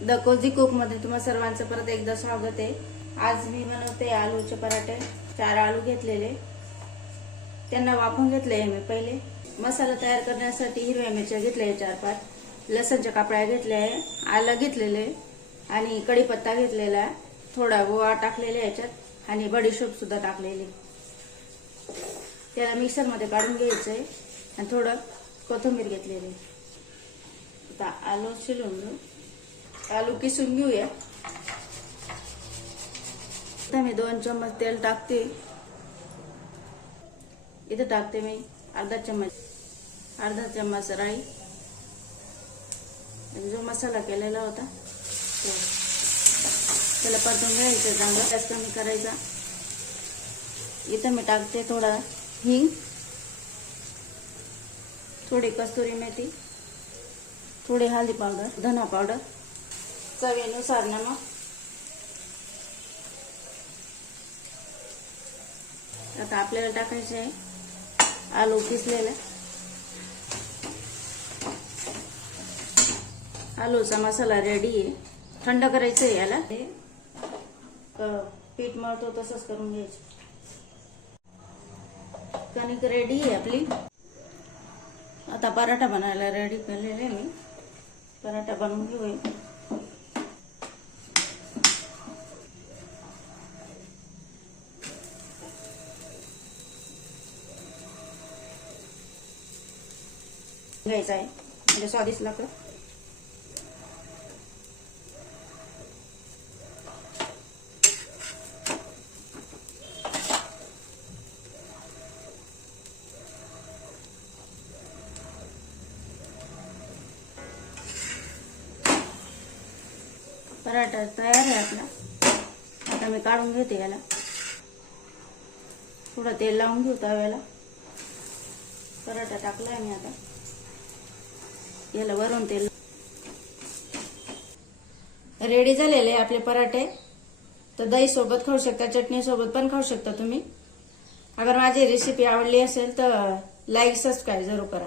The cosy cook मध्ये तुम्हा सर्वांचं परत एकदा स्वागत आहे। आज मी बनवते आलूचे पराठे। 4 आलू घेतलेले, त्यांना वाफवून घेतले मी पहिले। मसाला तयार करण्यासाठी हिरव्या मिरच्या घेतल्या 4-5, लसणच्या कापड्या घेतल्या, आलं घेतलेले आणि कढीपत्ता घेतलेला, थोडा गोवा टाकलेला याच्यात आणि बडीशेप सुद्धा टाकलेली। त्याला मिक्सर मध्ये काढून घ्यायचंय आणि थोडं कोथिंबीर घेतलेली। आता आलू शिलून घेऊ, आलू किसून घेऊया। आता मी 2 चम्मच तेल टाकते। इथे टाकते मी अर्धा चम्मच राई, जो मसाला केलेला होता तो त्याला परतून घ्यायचं, चांगला गॅस कमी करायचा। इथे मी टाकते थोडा हिंग, थोडी कस्तुरी मेथी, थोडी हळदी पावडर, धना पावडर, चवीनुसार नमक। आता आपल्याला टाकायचे आहे आलू किसलेले। आलूचा मसाला रेडी आहे, थंड करायचं आहे याला। पीठ मळतो तसंच करून घ्यायचं। कणिक रेडी आहे आपली। आता पराठा बनायला रेडी केलेले मी, पराठा बनवून घेऊया। घ्यायचा आहे म्हणजे स्वादिष्ट लागतं। पराठा तयार आहे आपला। आता मी काढून घेते याला, थोडं तेल लावून घेऊ तव्याला। पराठा टाकलाय मी, आता याला वरून तेल। रेडी झालेले आपले पराठे। तर दही सोबत खाऊ शकता, चटणी सोबत पण खाऊ शकता तुम्ही। अगर माझी रेसिपी आवडली असेल तर लाईक सबस्क्राईब जरूर करा।